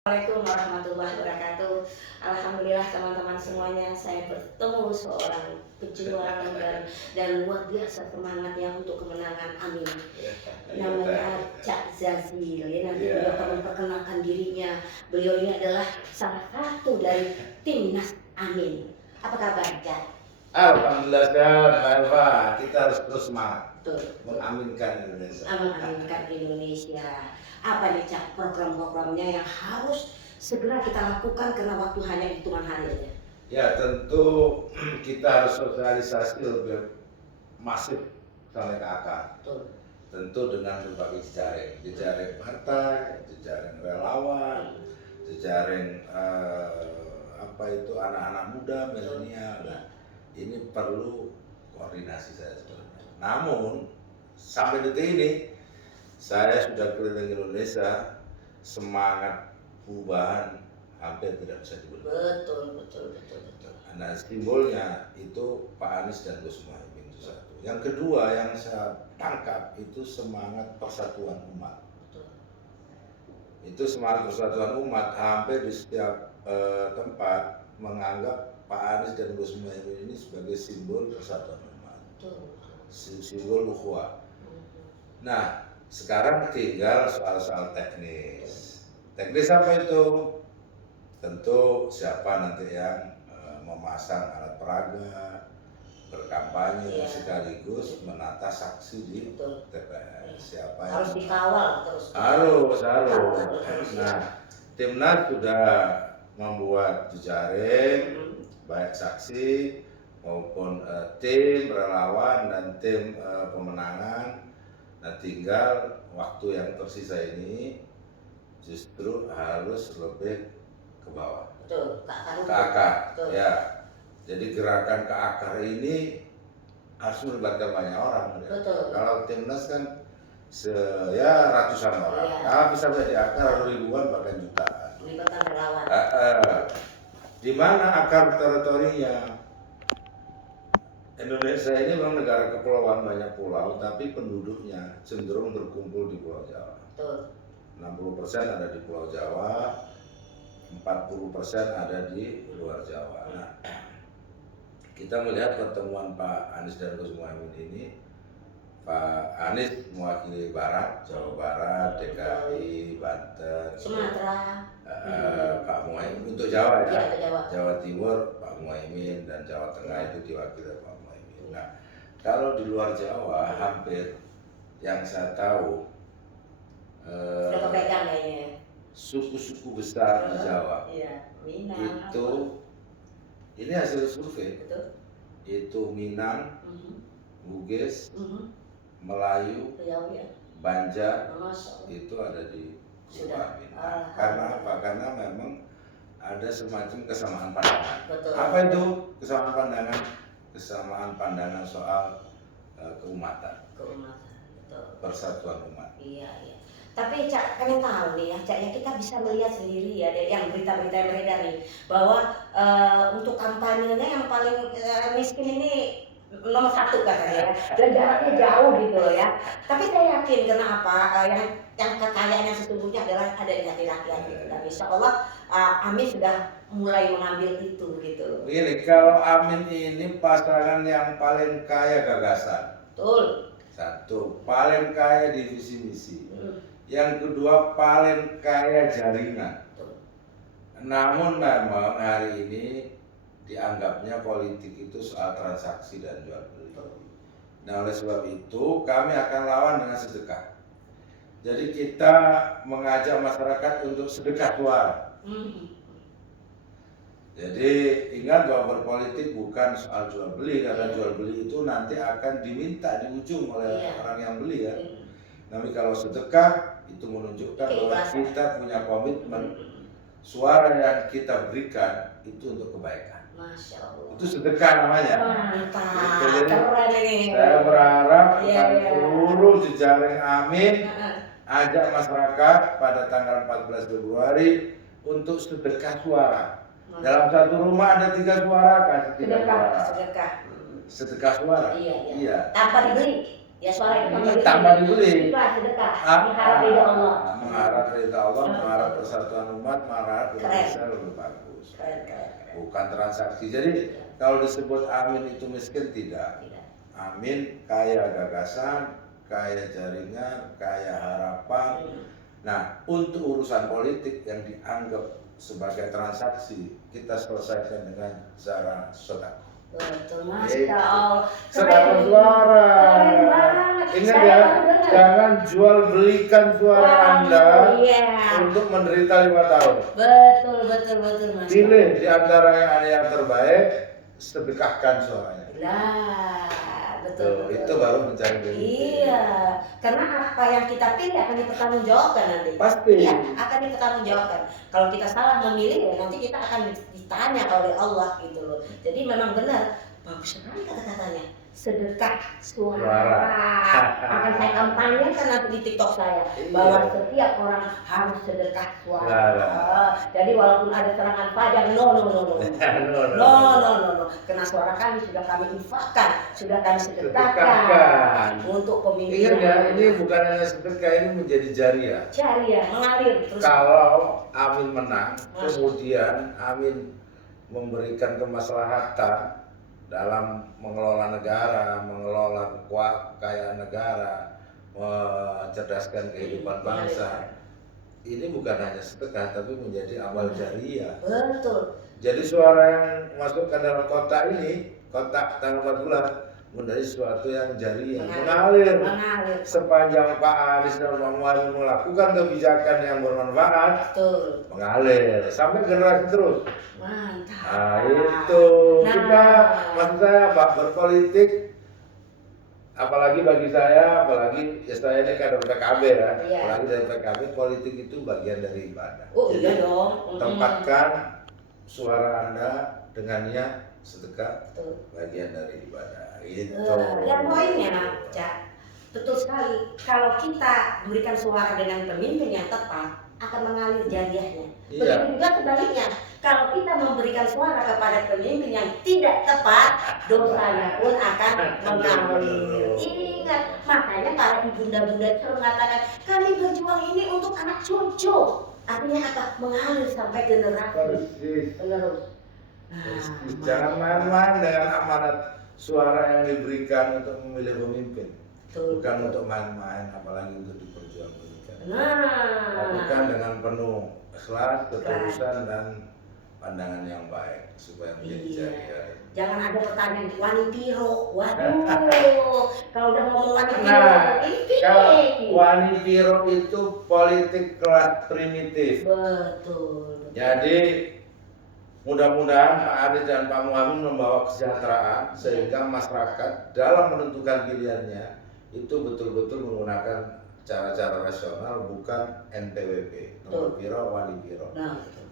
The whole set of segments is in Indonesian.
Assalamualaikum warahmatullahi wabarakatuh. Alhamdulillah teman-teman semuanya, saya bertemu seorang pejuang dan luar biasa semangatnya untuk kemenangan. Amin. Namanya Cak Zazil. Ya, nanti beliau akan memperkenalkan dirinya. Beliau ini adalah salah satu dari timnas Amin. Apa kabar, Cak? Alhamdulillah sehat, Mbak Eva. Kita harus terus semangat. Betul. Mengaminkan Indonesia. Mengaminkan Indonesia. Apa nih, Cak, program-programnya yang harus segera kita lakukan karena waktu hanya hitungan hari aja? Ya, tentu kita harus sosialisasi lebih masif sampai ke akar. Betul. Tentu dengan berbagai jejaring partai, jejaring relawan, jejaring anak-anak muda, milenial. Nah, ini perlu koordinasi saya sebenarnya. Namun sampai detik ini saya sudah keliling Indonesia, semangat perubahan hampir tidak bisa dibeli. Betul. Nah, simbolnya itu Pak Anies dan Gus Muhaimin itu satu. Yang kedua yang saya tangkap itu semangat persatuan umat. Betul. Itu semangat persatuan umat hampir di setiap tempat menganggap Pak Anies dan Gus Muhaimin ini sebagai simbol persatuan umat. Betul. Simbol ukhuwah. Nah, sekarang tinggal soal-soal teknis. Teknis apa itu? Tentu siapa nanti yang memasang alat peraga, berkampanye, sekaligus menata saksi di TPS. Siapa yang harus dikawal terus? Harus. Nah, timnas sudah membuat jejaring, baik saksi maupun tim relawan dan tim pemenangan. Nah, tinggal waktu yang tersisa ini justru harus lebih ke bawah. Betul, ke akar. Betul. Ya. Jadi gerakan ke akar ini harus melibatkan banyak orang. Betul. Kalau timnas kan ratusan orang. Iya. Nah, bisa di akar ribuan bahkan jutaan. Melibatkan relawan. Di mana akar teritorinya? Indonesia ini memang negara kepulauan, banyak pulau, tapi penduduknya cenderung berkumpul di Pulau Jawa. Betul. 60% ada di Pulau Jawa, 40% ada di luar Jawa. Nah, kita melihat pertemuan Pak Anies dan Gus Muhaimin ini, Pak Anies mewakili Barat, Jawa Barat, DKI, Banten, Sumatera, Pak Muhaimin untuk Jawa ya, Jawa Timur Pak Muhaimin, dan Jawa Tengah itu diwakili Pak Muhaimin. Nah, kalau di luar Jawa hampir yang saya tahu suku-suku besar di Jawa itu, ini hasil survei. Betul. Itu Minang, Bugis, Melayu, Banjar, itu ada di Sumatera. Karena apa? Karena memang ada semacam kesamaan pandangan. Betul. Apa itu kesamaan pandangan? Kesamaan pandangan soal keumatan. Betul. Persatuan umat. Iya. Tapi Cak, kalian tahu nih ya, Cak, ya kita bisa melihat sendiri ya dari yang berita-berita yang beredar nih, bahwa untuk kampanyenya yang paling miskin ini nomor satu katanya ya, dan jaraknya jauh gitu loh ya. Tapi saya yakin kenapa yang kekayaan yang sesungguhnya adalah ada di hati rakyat gitu. Dan insya Allah Amin sudah mulai mengambil itu gitu. Begini, kalau Amin ini pasangan yang paling kaya gagasan. Betul. Satu, paling kaya di visi misi. Yang kedua, paling kaya jaringan. Betul. Namun memang hari ini dianggapnya politik itu soal transaksi dan jual beli. Nah, oleh sebab itu kami akan lawan dengan sedekah. Jadi kita mengajak masyarakat untuk sedekah suara. Jadi ingat bahwa berpolitik bukan soal jual beli, karena jual beli itu nanti akan diminta di ujung oleh orang yang beli ya. Tapi kalau sedekah itu menunjukkan bahwa kita punya komitmen, suara yang kita berikan itu untuk kebaikan. Masya Allah. Itu sedekah namanya. Mantap. Jadi, keren ini. saya berharap seluruh jejaring Amin ajak masyarakat pada tanggal 14 Februari untuk sedekah suara. Dalam satu rumah ada 3 suara, kasih 3 suara. Sedekah. Sedekah suara. Iya. Tanpa dibeli. Ya suara itu tambah dibeli. ikhlas sedekah, mengharap ridho Allah. Mengharap ridho Allah, mengharap persatuan umat, mengharap Indonesia Keren. lebih bagus. Keren. Bukan transaksi. Jadi kalau disebut amin itu miskin, tidak. Tidak. Amin kaya gagasan, kaya jaringan, kaya harapan. Nah, untuk urusan politik yang dianggap sebagai transaksi, kita selesaikan dengan cara sedekah. Betul, Masya Allah. Sedekah suara. Keren banget. Ingat Saya ya, baru dengar. jangan jual belikan suara Anda Iya. untuk menderita 5 tahun. Betul, Masya Pilih di antara yang terbaik, sedekahkan suaranya. Nah, betul. Itu baru mencari duit. Iya, karena apa yang kita pilih akan dipertanggungjawabkan nanti. Pasti. Iya, akan dipertanggungjawabkan. Kalau kita salah memilih, ya nanti kita akan ditanya oleh Allah gitu loh. Jadi memang benar, bagus sekali kata-katanya. Sedekah suara. Akan saya kampanyekan nanti di TikTok saya bahwa setiap orang harus sedekah suara. Jadi walaupun ada serangan pajak, no. Karena suara kami sudah kami infakkan, sudah kami sedekahkan untuk pemimpin. Ingat ya, ini bukan hanya sedekah, ini menjadi jariah. Jariah mengalir terus. Kalau Amin menang, kemudian Amin memberikan kemaslahatan dalam mengelola negara, mengelola kekayaan negara, mencerdaskan kehidupan bangsa. Ini bukan hanya sedekah, tapi menjadi amal jariah. Betul. Jadi suara yang masuk ke dalam kotak ini, kotak tanggal 4 bulan, menjadi sesuatu yang jariah, mengalir. Sepanjang Pak Anies dan Pak Muhaimin melakukan kebijakan yang bermanfaat, betul, mengalir sampai generasi terus. Mantap. Nah itu kita, maksud saya Pak, berpolitik, apalagi bagi saya, apalagi ya saya ini kader PKB ya, apalagi dari PKB, politik itu bagian dari ibadah. Iya dong. Tempatkan suara Anda dengan niat sedekah, bagian dari ibadah. Itu. Dan poinnya, Cak, betul sekali. Kalau kita berikan suara dengan pemimpin yang tepat, akan mengalir jariahnya. Begitu juga sebaliknya. Kalau kita memberikan suara kepada pemimpin yang tidak tepat, dosanya pun akan mengalir. Ingat, makanya para ibunda-bunda itu mengatakan, kami berjuang ini untuk anak cucu. Artinya apa? Mengalir sampai generasi penerus. Jangan main-main dengan amanat suara yang diberikan untuk memilih pemimpin. Bukan untuk main-main, apalagi untuk diperjualbelikan. Lakukan dengan penuh ikhlas, ketulusan dan pandangan yang baik supaya menjadi jariah. Jangan ada pertanyaan wani piro. Waduh, kalau udah ngomong wani piro, kalau wani piro itu politik kelas primitif. Betul. Jadi mudah-mudahan Pak Anies dan Pak Muhaimin membawa kesejahteraan sehingga masyarakat dalam menentukan pilihannya itu betul-betul menggunakan cara-cara rasional, bukan NPWP, nomor piro wani piro.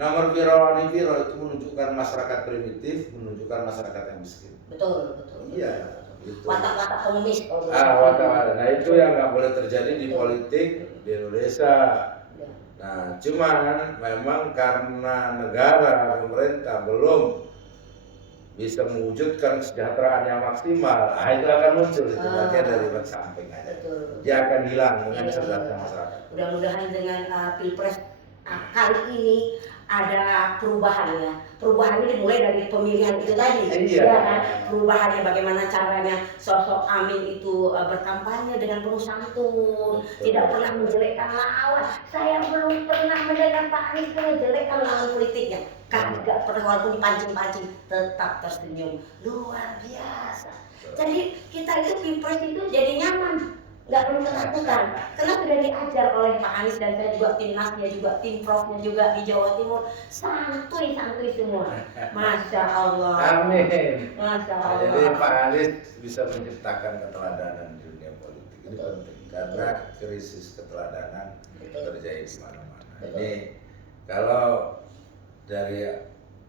Nomor piro wani piro itu menunjukkan masyarakat primitif, menunjukkan masyarakat yang miskin. Betul. Iya. Gitu. Watak-watak pengemis. Watak-watak. Nah itu yang nggak boleh terjadi di politik di Indonesia. Nah, cuman memang karena negara, pemerintah belum bisa mewujudkan kesejahteraan yang maksimal, itu akan muncul itu bagian dari efek samping aja. Dia akan hilang dengan cerdasnya masyarakat. Mudah-mudahan dengan Pilpres kali ini ada perubahan ya. Perubahannya dimulai dari pemilihan itu tadi. Ya kan? Perubahannya bagaimana caranya sosok Amin itu berkampanye dengan penuh santun, tidak pernah menjelekkan lawan. Saya belum pernah mendengar Pak Anies menjelekkan lawan politiknya. Kagak pernah, walaupun dipancing-pancing tetap tersenyum. Luar biasa. Jadi kita itu Pilpres itu jadi nyaman, nggak perlu ketakutan, karena sudah diajar oleh Pak Anies dan saya juga timnasnya juga tim profnya juga di Jawa Timur, santuy semua. Masya Allah. Amin. Masya Allah. Jadi Pak Anies bisa menciptakan keteladanan di dunia politik. Ini penting karena krisis keteladanan terjadi di mana-mana. Ini kalau dari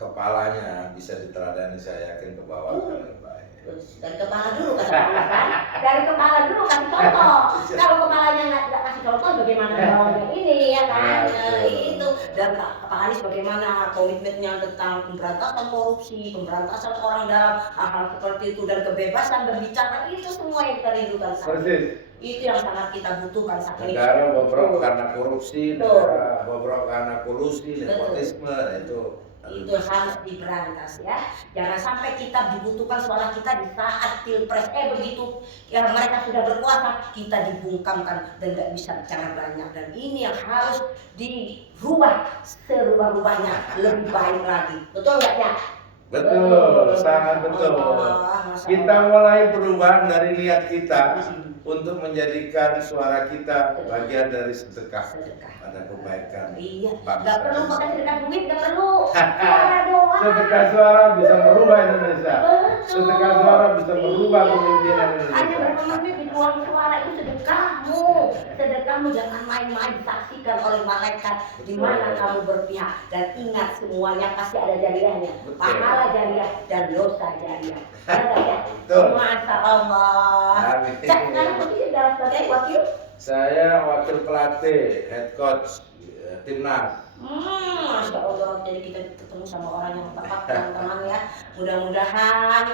kepalanya bisa diteladani, saya yakin ke bawah akan lebih baik. Terus dari kepala dulu kata Anies kan, dari kepala dulu kasih contoh. Kalau kepalanya nggak kasih contoh, bagaimana bawahnya ini ya kan? Itu dan Pak Anies bagaimana komitmennya tentang pemberantasan korupsi, pemberantasan orang dalam hal-hal seperti itu dan kebebasan berbicara itu semua yang kita rindukan saat ini. Persis. Itu yang sangat kita butuhkan saat ini. Negara bobrok karena korupsi, negara bobrok karena kolusi, nepotisme, itu harus diberantas ya. Jangan sampai kita dibutuhkan suara kita di saat pilpres begitu yang mereka sudah berkuasa kita dibungkamkan dan nggak bisa bicara banyak, dan ini yang harus dirubah serubah-rubahnya lebih baik lagi. Betul nggak ya? Betul, sangat betul. Kita mulai perubahan dari niat kita untuk menjadikan suara kita bagian dari sedekah pada kebaikan. Iya, nggak perlu pakai sedekah duit, nggak perlu. Suara doang. Sedekah suara bisa merubah Indonesia. Sedekah suara bisa merubah kepemimpinan Hanya Indonesia. berapa menit dituang suara itu sedekahmu. Sedekahmu jangan main-main, disaksikan oleh malaikat di mana kamu berpihak, dan ingat semuanya pasti ada jariahnya. Pahala jariah dan dosa jariah. Masya Allah. Cak, sekarang posisi dalam sebagai wakil. Saya wakil pelatih, head coach timnas. Masya Allah, jadi kita ketemu sama orang yang tepat teman-teman ya. Mudah-mudahan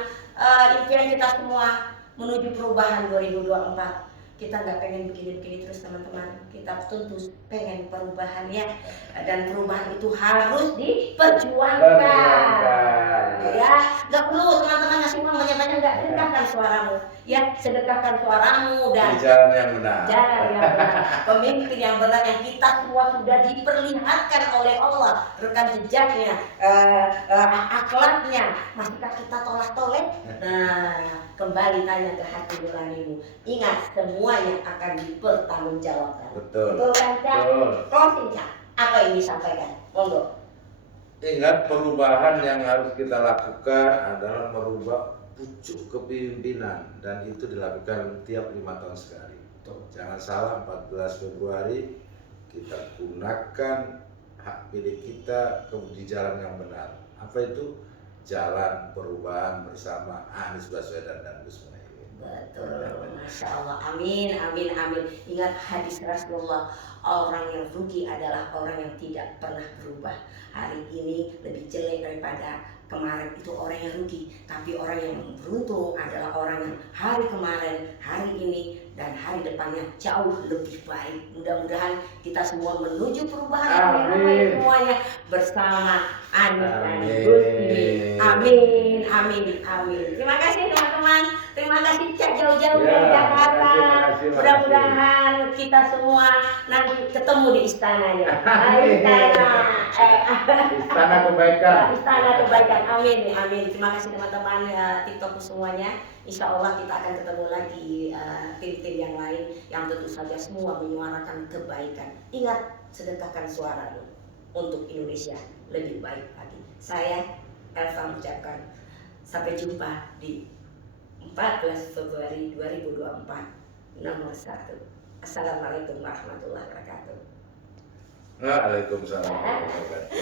impian kita semua menuju perubahan 2024. Kita nggak pengen begini-begini terus teman-teman. Kita tentu pengen perubahan ya, dan perubahan itu harus diperjuangkan. Ya, nggak perlu teman-teman ngasih uang banyak-banyak, nggak, sedekahkan suaramu. Ya, sedekahkan suaramu dan di jalan yang benar. Jalan yang benar, pemimpin yang benar yang kita semua sudah diperlihatkan oleh Allah, rekam jejaknya, akhlaknya. Masihkah kita tolak-toleh? Nah, kembali tanya ke hati nuranimu. Ingat, semuanya akan dipertanggungjawabkan. Betul. Betul kan, Cak? Betul. Closing, Cak. Apa yang disampaikan? Monggo. Ingat, perubahan yang harus kita lakukan adalah merubah pucuk kepemimpinan, dan itu dilakukan tiap 5 tahun sekali. Jangan salah, 14 Februari kita gunakan hak pilih kita di jalan yang benar. Apa itu? Jalan perubahan bersama Anies Baswedan dan Gus Muhaimin. Betul, Masya Allah, amin, amin, amin. Ingat hadis Rasulullah, orang yang rugi adalah orang yang tidak pernah berubah. Hari ini lebih jelek daripada kemarin, itu orang yang rugi. Tapi orang yang beruntung adalah orang yang hari kemarin, hari ini, dan hari depannya jauh lebih baik. Mudah-mudahan kita semua menuju perubahan ramai semuanya bersama Anies dan Gus Muhaimin. Amin, amin, amin. Terima kasih teman-teman. Terima kasih Cak jauh-jauh dari Jakarta. Mudah-mudahan kita semua nanti ketemu di istananya. Istana kebaikan. Istana kebaikan. Amin, amin. Terima kasih teman-teman TikTok semuanya. Insya Allah kita akan ketemu lagi tim-tim yang lain yang tentu saja semua menyuarakan kebaikan. Ingat, sedekahkan suaramu untuk Indonesia lebih baik lagi. Saya Elva mengucapkan sampai jumpa di 14 Februari 2024 nomor 1. Assalamualaikum warahmatullahi wabarakatuh. Waalaikumsalam warahmatullahi wabarakatuh.